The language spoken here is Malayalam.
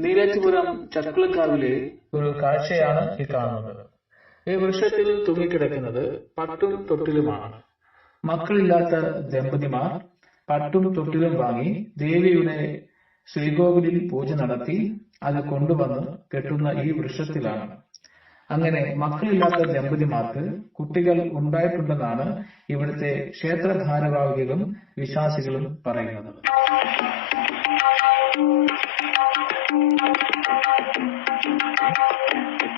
നീരാറ്റുപുരം ചക്കുളക്കാവിലെ ഒരു കാഴ്ചയാണ് ഈ കാണുന്നത്. ഈ വൃക്ഷത്തിൽ തൂങ്ങിക്കിടക്കുന്നത് പട്ടും തൊട്ടിലുമാണ്. മക്കളില്ലാത്ത ദമ്പതിമാർ പട്ടും തൊട്ടിലും വാങ്ങി ദേവിയുടെ ശ്രീകോവിലിൽ പൂജ നടത്തി അത് കൊണ്ടുവന്ന് കെട്ടുന്ന ഈ വൃക്ഷത്തിലാണ്. അങ്ങനെ മക്കളില്ലാത്ത ദമ്പതിമാർക്ക് കുട്ടികൾ ഉണ്ടായിട്ടുണ്ടെന്നാണ് ഇവിടുത്തെ ക്ഷേത്ര ഭാരവാഹികളും വിശ്വാസികളും പറയുന്നത്.